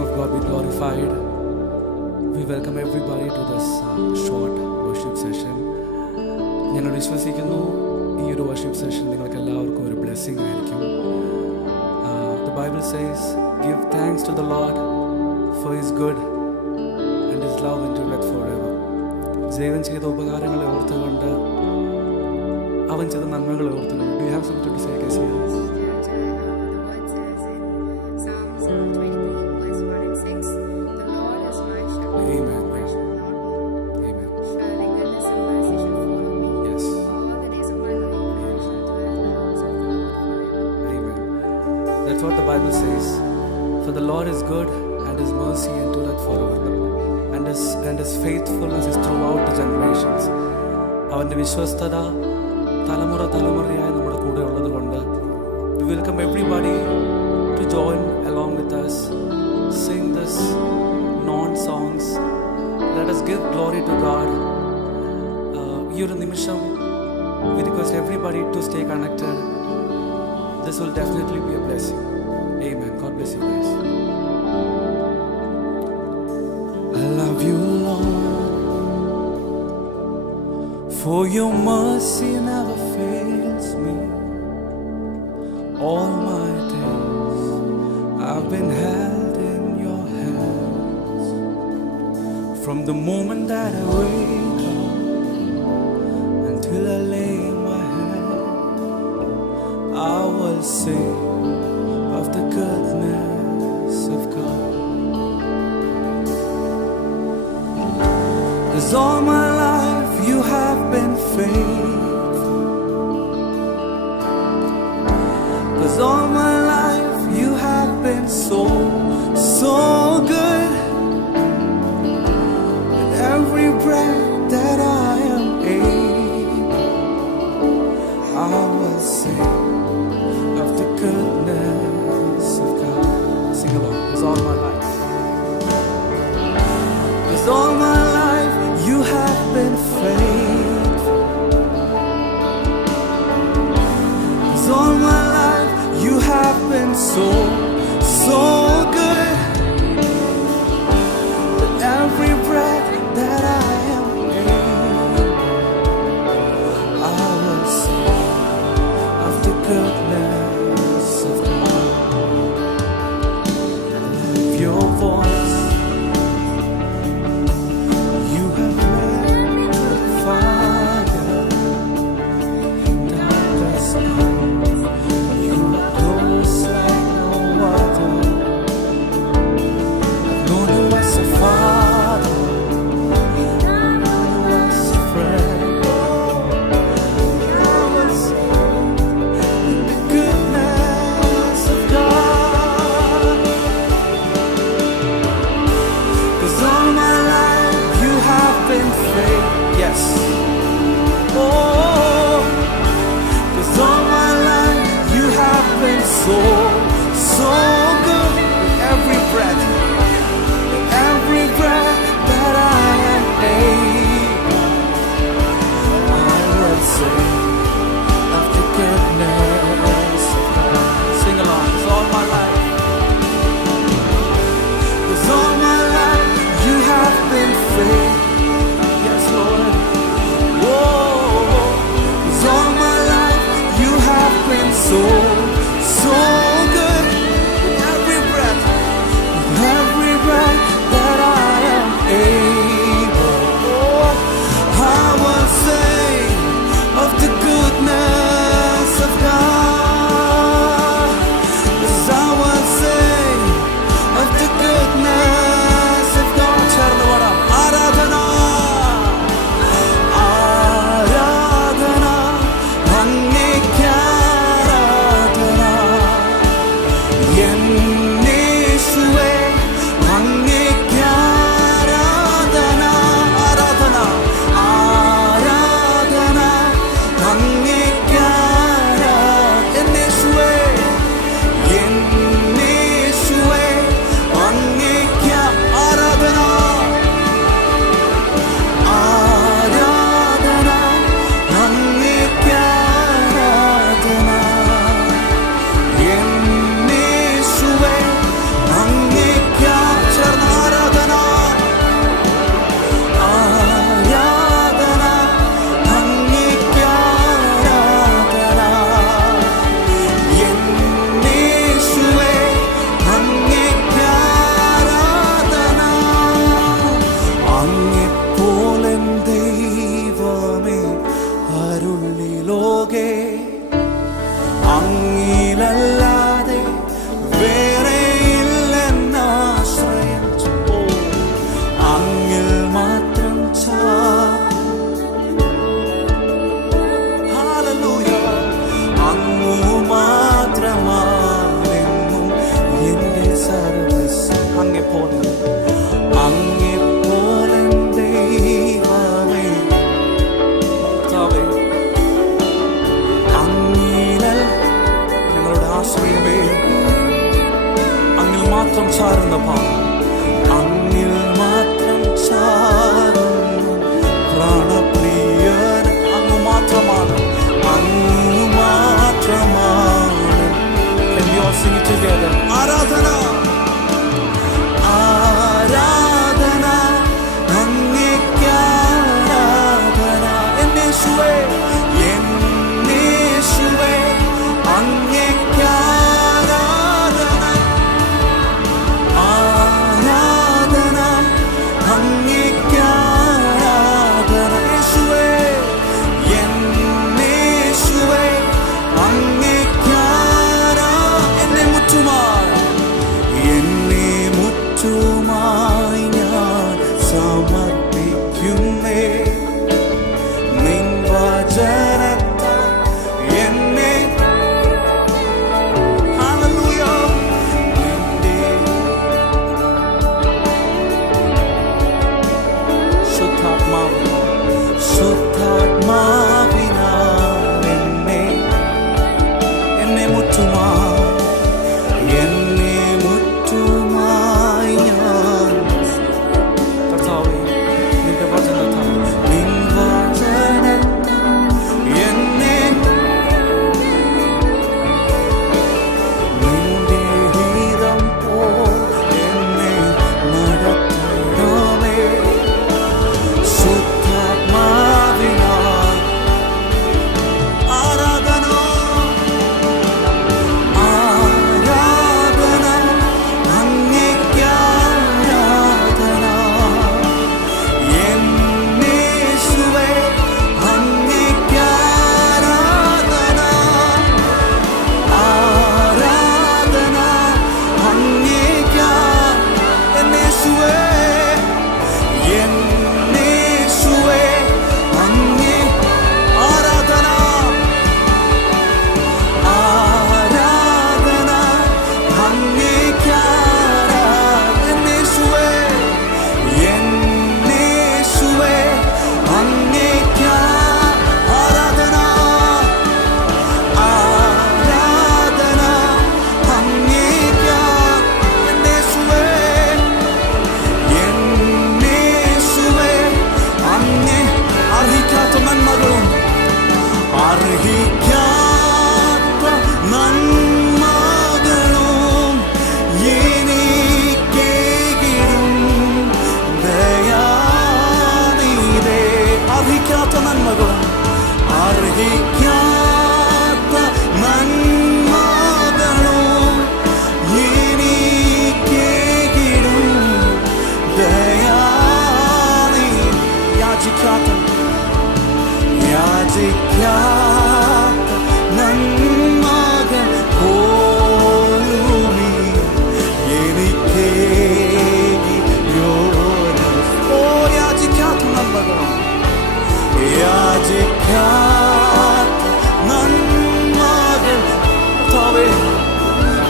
name of God be glorified. We welcome everybody to this short worship session. ഞങ്ങൾ വിശ്വസിക്കുന്നു ഈ ഒരു worship session നിങ്ങൾക്ക് എല്ലാവർക്കും ഒരു ബ്ലെസ്സിംഗ് ആയിരിക്കും. The Bible says, give thanks to the Lord for His good and His love endureth forever. ദൈവം ചെയ്ത ഉപകാരങ്ങളെ ഓർത്തുകൊണ്ട്, അവൻ ചെയ്ത നന്മകളെ ഓർത്തുകൊണ്ട്. Do you have something to say, Casey? That's what the Bible says. For the Lord is good and His mercy endureth forever, and His faithfulness is throughout the generations. അവൻ്റെ വിശ്വസ്തത തലമുറയായി നമ്മുടെ കൂടെ ഉള്ളതുകൊണ്ട് we welcome everybody to join along with us, sing this non-songs. Let us give glory to God. ഈ ഒരു നിമിഷം we request everybody to stay connected. This will definitely be a blessing. Amen. God bless you guys. I love you, Lord, for your mercy never fails me. All my days I've been held in your hands. From the moment that I wake up until I lay my head, I will sing of the goodness of God. 'Cause all my life you have been faithful. 'Cause all my life you have been so good. With every breath that I am able, I will sing of the goodness of God. Sing along. 'Cause all my life, 'cause all my life you have been faithful. 'Cause all my life you have been so good. With every breath that I am able, I will sing of the goodness of God. Lift your voice. You have led me to the fire in darkest night. You are close like no other. I've known you as a father, I've known you as a friend. I will sing the goodness of God. 'Cause all my life you have been faithful. Yes. Oh, 'cause all my life you have been so good. With every breath that I am able, I will sing of the goodness of God. Sing along. 'Cause all my life, 'cause all my life you have been faithful. Yes, Lord. Whoa, 'cause all my life you have been so മാത്രം ചാരുന്നപ്പാ, അങ്ങിൽ മാത്രം ചാരുന്നു പ്രാണപ്രിയൻ. അങ്ങ് മാത്രമാണ്, അങ്ങ് മാത്രമാണ്. Can we all sing it together? ആരാധന, ആരാധന അങ്ങേക്ക് ആരാധന. എന്നേശുവേ, എന്നേശുവേ അങ്ങേക്ക് ആരാധന. ആരാധന അങ്ങേക്ക് ആരാധന. യേശുവേ, എന്നേശുവേ അങ്ങേക്ക് ആരാധന. എന്നെ മുറ്റുമായി, എന്നെ മുറ്റുമായി ഞാൻ സമർപ്പിക്കുന്നേ. നിൻ വചനത്താൽ എന്നെ, ഹല്ലേലൂയ, നിന്റെ ശുദ്ധാത്മാവിനാൽ എന്നെ മുറ്റുമായി, എന്നെ മുറ്റുമായി ഞാൻ കർത്താവേ, നിന്റെ വചനത്താൽ, നിൻ വചനത്താൽ എന്നെ, നിന്റെ ഹിതം പോൽ എന്നെ നടത്തണമേ. ശുദ്ധാത്മാവിനാൽ ആരാധന, ആരാധന അങ്ങേക്ക് ആരാധന. എന്നേശുവേ അങ്ങേക്ക് ആരാധന. ആരാധന അങ്ങേക്ക്, എന്നേശുവേ, എന്നേശുവേ അങ്ങേ ആരാധന. ആരാധന അങ്ങേക്ക് ആരാധന. എന്നേശുവേ, എന്നേശുവേ അങ്ങേക്ക് ആരാധന. ആരാധന അങ്ങേക്ക്, എന്നേശുവേ, എന്നേശുവേ അങ്ങേ. അർഹിക്കാത്ത നന്മകളും, അർഹിക്കാത്ത നന്മകളും എനിക്കേകിടും ദയാനിധേ. അർഹിക്കാത്ത നന്മകളും, അർഹിക്കാത്ത നന്മകളും എനിക്കേകിടും ദയാനിധേ. യാചിക്കാത്ത, യാചിക്കാത്ത നന്മകൾ പോലുമീ എനിക്കേകിയോന്. ഓ, യാചിക്കാത്ത നന്മകളും, യാചിക്കാത്ത നന്മകൾ. കർത്താവേ,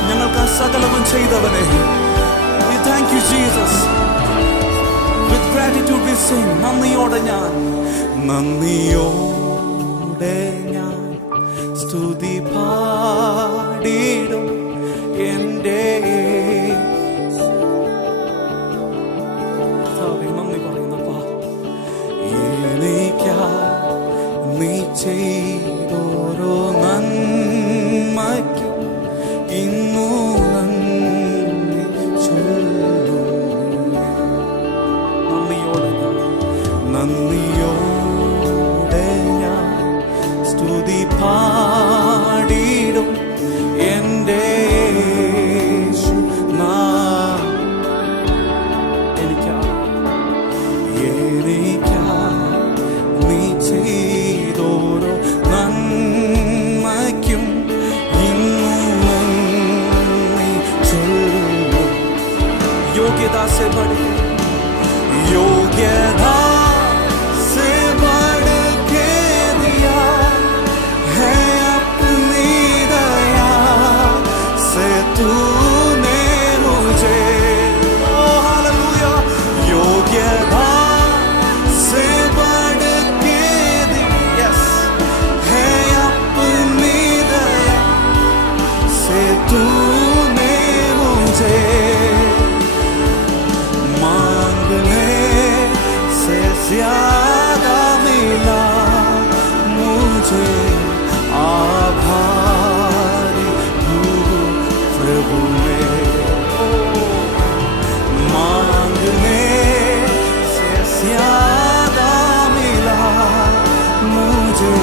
ഞങ്ങൾക്ക് സകലവും ചെയ്തവനെ, we thank you Jesus. With gratitude we sing. നന്ദിയോടെ ഞാൻ, നന്ദിയോടെ ഞാൻ സ്തുതി പാടിടും എൻ്റെ കർത്താവേ. നന്ദി പറയുന്നപ്പാ, എനിക്കായി നീ ചെയ്തോരോ നന്മയ്ക്കും ഇന്നു നന്ദി ചൊല്ലുന്നു. നന്ദിയോടെ ഞാൻ സ്തുതി പാടിടും എൻ്റെ നീ ചെയ്തോരോ നന്മയ്ക്കും ഇന്നു നന്ദി ചൊല്ലും. योग्यता से बढ़ के, योग्यता से बढ़ के दिया है अपनी दया से तूने मुझे. ओ हालेलुया. योग्यता से बढ़ के दिया है अपनी दया से तूने मुझे प्रभु मांगने से ज्यादा मिला मुझे,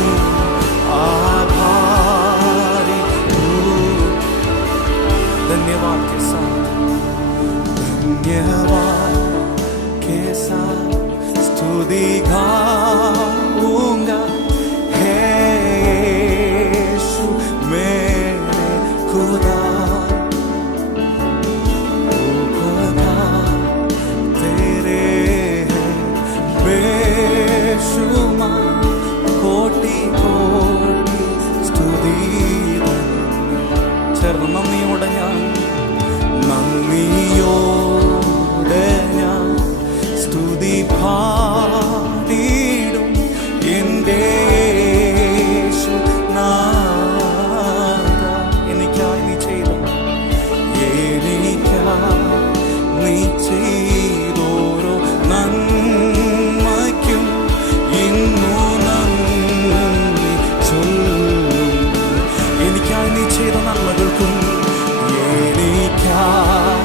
आभारी हूँ। धन्यवाद के साथ, धन्यवाद के साथ स्तुति गाऊंगा, हे यीशु मेरे खुदा। കോടി കോടി സ്തുതി ചേർന്ന് നന്ദിയോടെ ഞാൻ സ്തുതി പാടിടും എൻ്റെ യേശുനാഥ. എനിക്കായി നീ ചെയ്തോരോ നന്മയ്ക്കും ഇന്നു നന്ദി ചൊല്ലും. എനിക്കായി നീ ചെയ്ത നന്മകൾക്കും, എനിക്കായി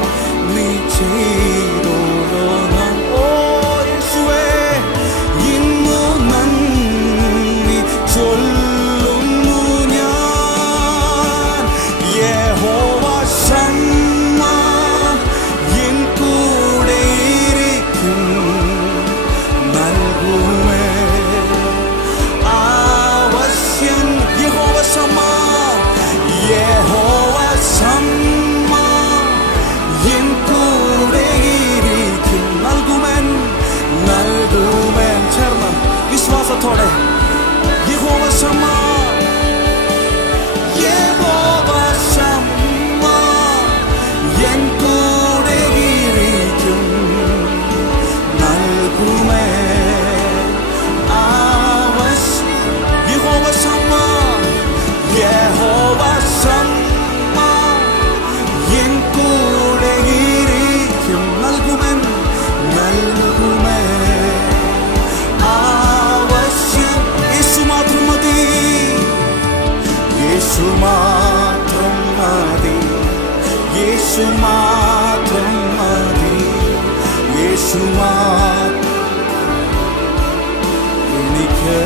നീ ചെയ്തോരോ യേശുവേ ഇന്നു നന്ദി ചൊല്ലുന്നു ഞാൻ. യഹോവ ശമ്മ എൻ കൂടെ ഇരിക്കും, നൽകുമേ ആവശ്യം. യഹോവ ശമ്മ, യഹോവ ശമ്മ എൻ കൂടെ ഇരിക്കും, നൽകുമേൻ ചേർന്ന് വിശ്വാസത്തോടെ യഹോവ ശമ്മ, യഹോവ ശമ്മ എൻ കൂടെ ഇരിക്കും, നൽകുമേ ആവശ്യം. യഹോവ ശമ്മ, യഹോവ ശമ്മ എൻ കൂടെ ഇരിക്കും, നൽകുമേ ആവശ്യം. യേശു മാത്രം മതി, യേശു മാത്രം മതി, യേശു മാത്രം മതി, യേശു എനിക്ക്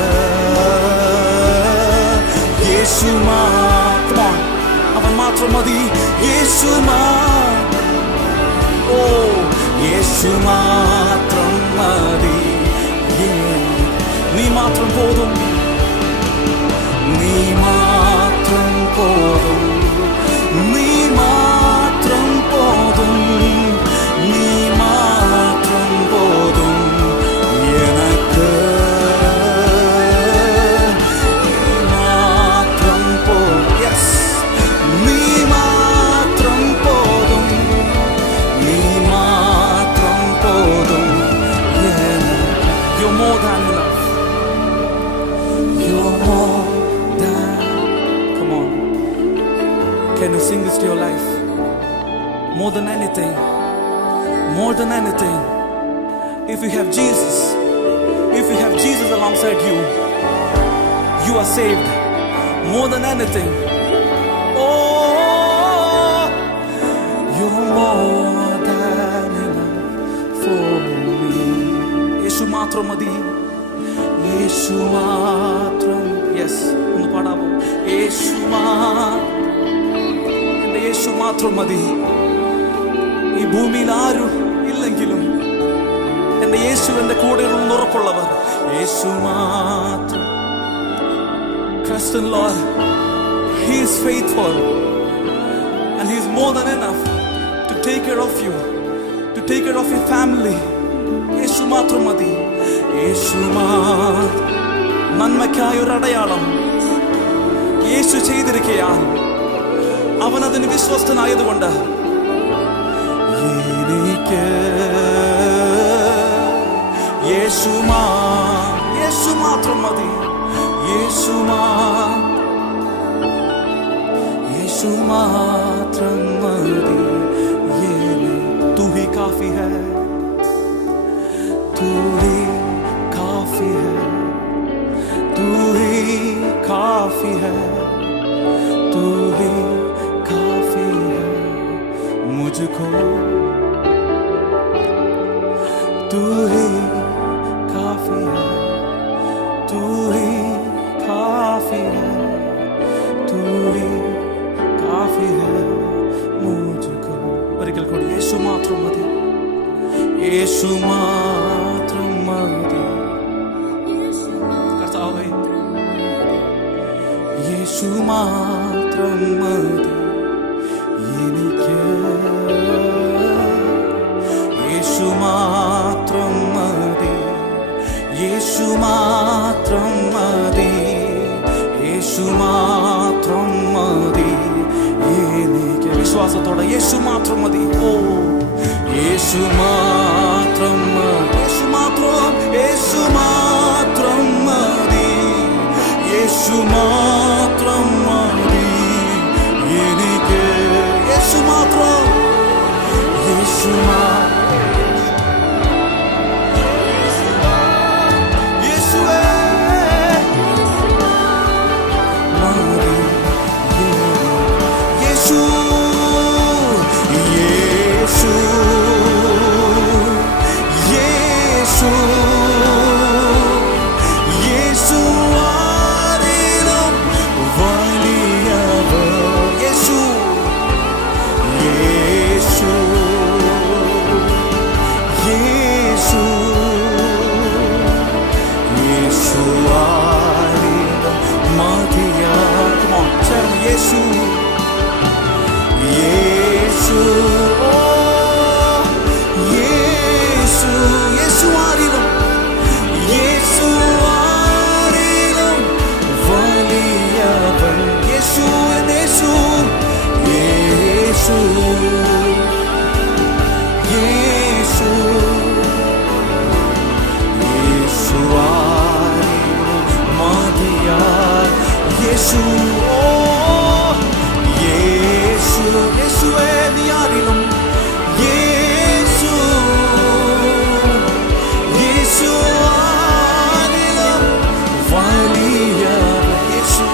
യേശു മാത്രം, അവൻ മാത്രം മതി. യേശു യേശു മാത്രം മതി, നീ മാത്രം പോതും, നീ മാത്രം പോതും, നീ മാത്രം പോതും, നീ മാത്രം പോതും എനക്ക്, മാത്രം പോതും. യെസ്, നീ മാത്രം പോതും, നീ മാത്രം പോതും. You're more than enough. You're more than. Come on. Can you sing this to your life? More than anything. More than anything. If you have Jesus, if you have Jesus alongside you, you are saved. More than anything. Oh, you're more than enough for me. യേശു മാത്രം മതി, യേശു മാത്രം. Yes, ഒന്ന് പാടാമോ? യേശു എൻ്റെ യേശു മാത്രം മതി. ഈ ഭൂമിയിൽ ആരും ഇല്ലെങ്കിലും എൻ്റെ യേശു എൻ്റെ കൂടെയുള്ള ഉറപ്പുള്ളവർ. യേശു മാത്രം. Trust in Lord. He is faithful and He is more than enough to take care of you, to take care of your family. യേശു മാത്രം മതി, യേശു മാത്രം. നന്മയ്ക്കായ ഒരു അടയാളം യേശു ചെയ്തിരിക്കുകയാൽ അവൻ അതിന് വിശ്വസ്തനായതുകൊണ്ട് എനിക്ക് യേശു മാത്രം മതി, യേശു മാത്രം മതി. तू ही काफी है, तू ही काफी है, तू ही काफी है, तू ही काफी है. मुझको, तू ही काफी है, तू ही काफी है, तू ही काफी है मुझको. ഒരിക്കൽ കൂടി യേശു മാത്രം മതി, യേശു മാത്രം മതി കർത്താവേ, യേശു മാത്രം മതി എനിക്ക്, യേശു മാത്രം മതി, യേശു മാത്രം മതി, യേശു മാത്രം മതി എനിക്ക്. വിശ്വാസത്തോടെ യേശു മാത്രം മതി. ഓ യേശു മാത്രം മതി, യേശു മാത്രം, യേശു മാത്രം മതി, യേശു മാത്രം മതി എനിക്ക്, യേശു മാത്രം, യേശു യേശുവേ മതി, യേശു യേശു യേശു യേശു ആരിലും വലിയവർ, യേശു യേശു യേശു യേശു ആരിലും മതിയാകുമോ ചേർന്ന് യേശു യേശു യേശു യേശു ആരിലും, യേശു ആരിലും വലിയവൻ, യേശു യേശു യേശു യേശു യേശു ആരിലും മതിയാ, യേശു യേശു യേശുവേ നീ ആരിലും, യേശു യേശു ആരിലും വലിയവൻ, യേശു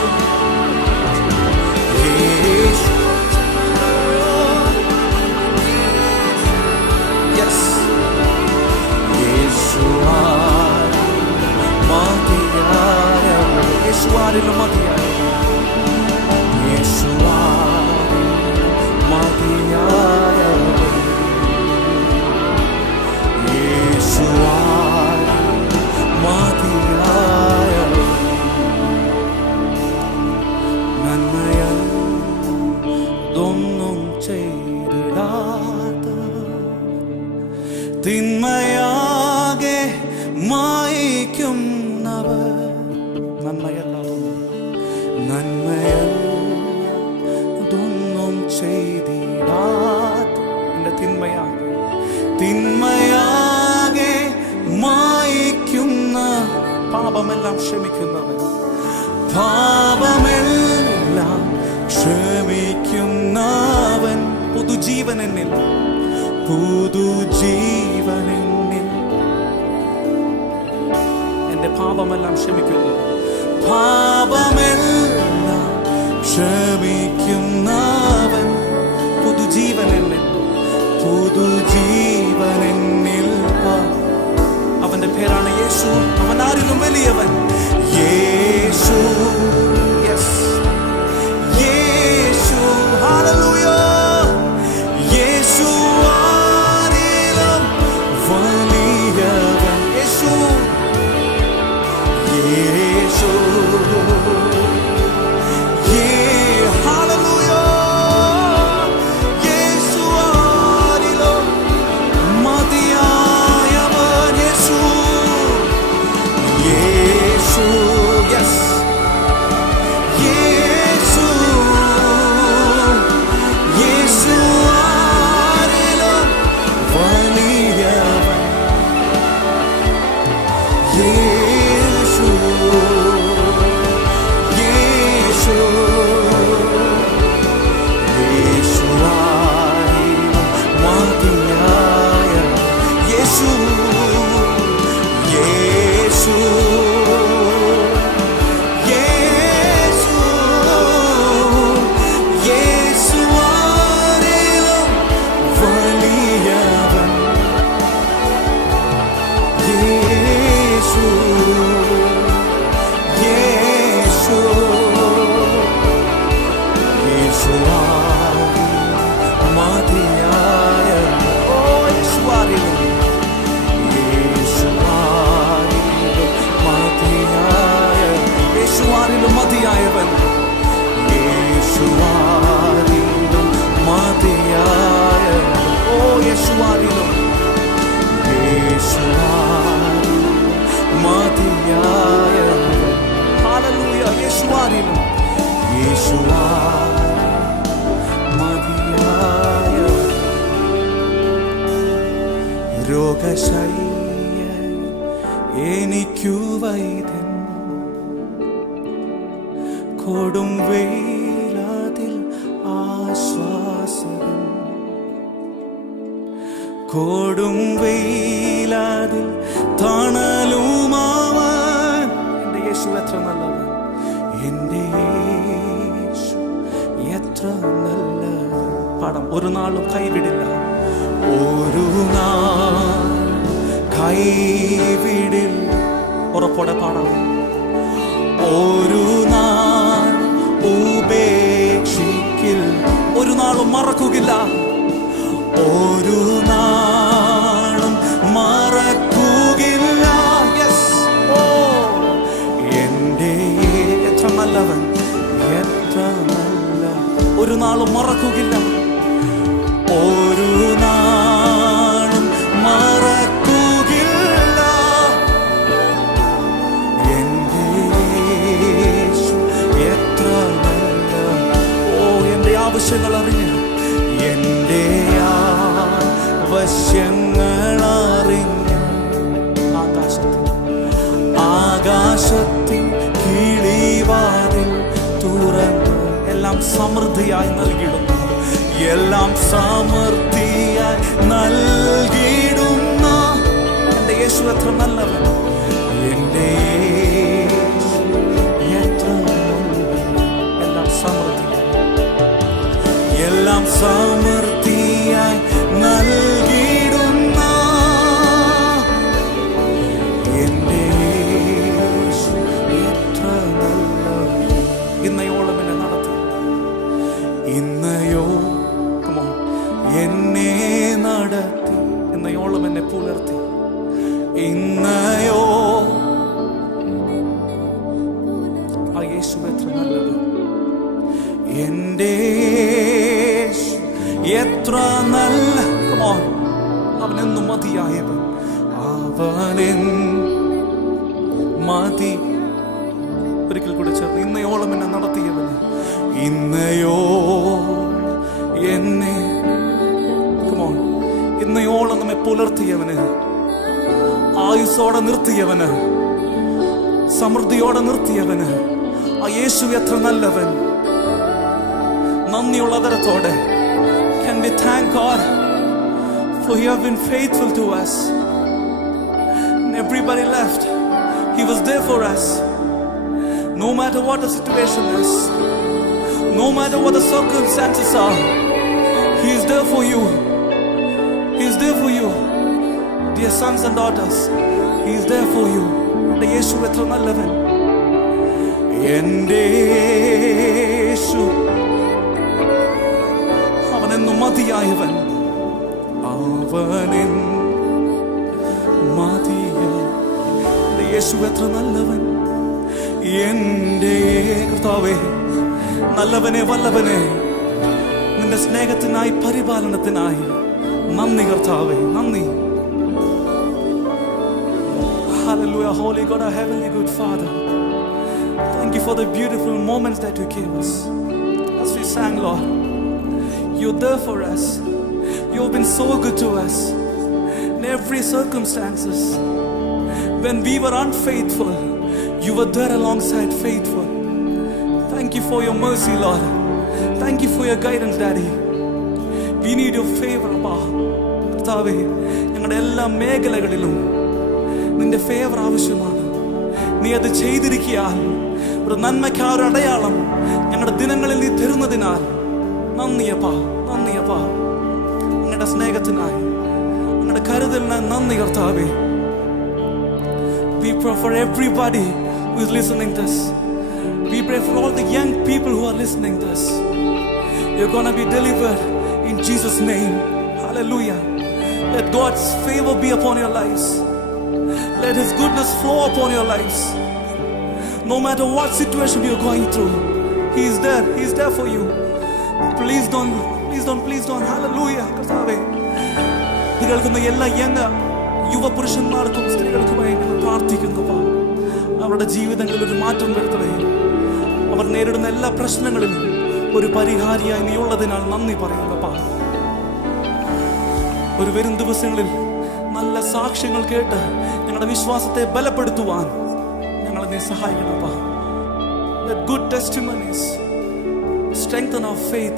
യേശു യെസ് യേശു ആരിലും മതിയായവൻ, യേശു ആരിലും മതിയായവൻ, യേശു മതിയായവൻ, യേശു മതിയായവൻ. നന്മയൊന്നും ചെയ്തിടാത്ത, തിന്മയാകെ മായിക്കുന്നവർ, നന്മയൊന്നും ചെയ്തിടാത്ത, എന്റെ തിന്മയാകെ മായിക്കുന്ന, പാപമെല്ലാം ക്ഷമിക്കുന്നവൻ, പാപമെല്ലാം ക്ഷമിക്കുന്നവൻ, പുതുജീവൻ എന്നിൽ, പുതുജീവൻ എന്നിൽ, എന്റെ പാപമെല്ലാം ക്ഷമിക്കുന്നവൻ, പാപമെല്ലാം ക്ഷമിക്കുന്നവൻ, പുതുജീവൻ എന്നിൽ, പുതുജീവൻ എന്നിൽ. അവന്റെ പേരാണ് യേശു, അവൻ ആരിലും വലിയവൻ, യേശു യെസ് യേശു ഹല്ലേലൂയ, യേശു ആരിലും വലിയവൻ, യേശു യേശു ഹല്ലേലൂയ, യേശു ആരിലും മതിയായവൻ, യേശു യേശു യെസ് യേശു യേശു ആരിലും വലിയവൻ, യേശു യേശുവായി മതിയായ രോഗശയ്യ എനിക്കു വൈദ്യൻ കൊടും വെയിലതിൽ ആശ്വാസകൻ കൊടും വെയിലതിൽ തണലുമാവൻ എൻ്റെ യേശു എത്ര നല്ലവൻ എൻ്റെ യേശു എത്ര നല്ലവൻ പാടാം ഒരു നാളും കൈവിടില്ല ഒരു നാൾ കൈവിടിൽ ഉറപ്പോടെ പാടാം ഒരു നാൾ ഉപേക്ഷിക്കിൽ ഒരു നാളും മറക്കുകയില്ല ഒരു നാളും മറക്കുകയില്ല ഓ എൻ്റെ എത്ര നല്ലവൻ എത്ര നല്ല ഒരു നാളും മറക്കുകയില്ല ഒരു നാളും മറക്കുകയില്ല എൻ്റെ യേശു എത്ര നല്ല ഓ എൻ്റെ ആവശ്യങ്ങൾ അറിഞ്ഞ് എൻ്റെ ആവശ്യങ്ങൾ അറിഞ്ഞ് ആകാശത്തിൻ കിളിവാതിൽ തുറന്ന് എല്ലാം സമൃദ്ധിയായി നൽകിയിടുന്നു എല്ലാം സമൃദ്ധിയായി നൽകിയിടുന്ന എൻ്റെ യേശു എത്ര നല്ലവൻ എൻ്റെ യേശു എത്ര നല്ലവൻ എല്ലാം സമൃദ്ധിയായി നൽകിയിടുന്ന എൻ്റെ യേശു എത്ര നല്ലവൻ ഇന്നയോളം എന്നെ നടത്തി ഇന്നയോ എന്നെ നടത്തി ഇന്നയോളം എന്നെ പുലർത്തി ഇന്നയോ ആ യേശു എത്ര നല്ലവൻ എൻ്റെ യേശു എത്ര നല്ല അവനെന്നും മതിയായവൻ അവനെൻ മതി ഒരിക്കൽ കൂടെ ചേർന്ന് ഇന്നയോളം എന്നെ നടത്തിയവന് ഇന്നയോ എന്നെ ഇന്നയോളം നമ്മെ പുലർത്തിയവന് ആയുസ്സോടെ നിർത്തിയവന് സമൃദ്ധിയോടെ നിർത്തിയവന് ആ യേശു എത്ര നല്ലവൻ നന്ദിയുള്ള തരത്തോടെ can we thank God for He have been faithful to us. And everybody left, He was there for us. No matter what the situation is, no matter what the circumstances are, He is there for you. He is there for you, dear sons and daughters. He is there for you. The Yeshu etra nallavan ende Yeshu avanennu madiyayavan avanen madiya the Yeshu etra nallavan ende Kartave nallavane vallavane നിന്റെ സ്നേഹത്തിനായി പരിപാലനത്തിനായി നന്ദി കർത്താവേ നന്ദി. Hallelujah, holy God, our heavenly good Father, thank you for the beautiful moments that you gave us as we sang, Lord. You're there for us. You've been so good to us in every circumstances. When we were unfaithful, you were there alongside faithful. Thank you for your mercy, Lord. Thank you for your guidance, Daddy. We need your favor, Abba. കർത്താവേ, ഞങ്ങളുടെ എല്ലാ മേഖലകളിലും നിന്റെ favour ആവശ്യമാണ്. നീ അത് ചെയ്തിരിക്കാൻ ഒരു നന്മയ്ക്ക് ആ ഒരു അടയാളം ഞങ്ങളുടെ ദിനങ്ങളിൽ നീ തരുന്നതിനാൽ നന്ദിയപ്പാ നന്ദിയപ്പാ. നിങ്ങളുടെ സ്നേഹത്തിനായി നിങ്ങളുടെ കരുതലിനായി നന്ദി കർത്താവേ. We pray for everybody who is listening to this. We pray for all the young people who are listening to this. You're going to be delivered in Jesus' name. Hallelujah. Let God's favor be upon your lives. Let His goodness flow upon your lives. No matter what situation you're going through, He is there. He is there for you. Please don't. Hallelujah. കർത്താവേ, ഇത് കേൾക്കുന്ന എല്ലാ യുവ പുരുഷന്മാർക്കും സ്ത്രീകൾക്കുമായി ഞങ്ങൾ പ്രാർത്ഥിക്കുന്നു. അവരുടെ ജീവിതങ്ങളിൽ ഒരു മാറ്റം വരുത്തണേ. അവർ നേരിടുന്ന എല്ലാ പ്രശ്നങ്ങളിലും ഒരു പരിഹാരിയായി നീ ഉള്ളതിനാൽ നന്ദി പറയുന്നപ്പാ. ഒരു വരും ദിവസങ്ങളിൽ നല്ല സാക്ഷ്യങ്ങൾ കേട്ട് ഞങ്ങളുടെ വിശ്വാസത്തെ ബലപ്പെടുത്തുവാൻ ഞങ്ങളെ നീ സഹായിക്കണപ്പാ. Let good testimonies strengthen our faith.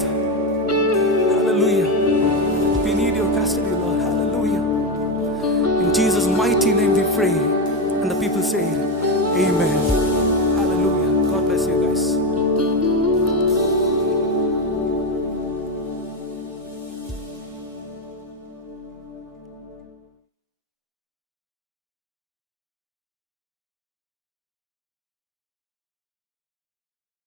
Hallelujah. We need your custody, Lord. Hallelujah. In Jesus' mighty name we pray. And the people say, Amen. Hallelujah. God bless you guys.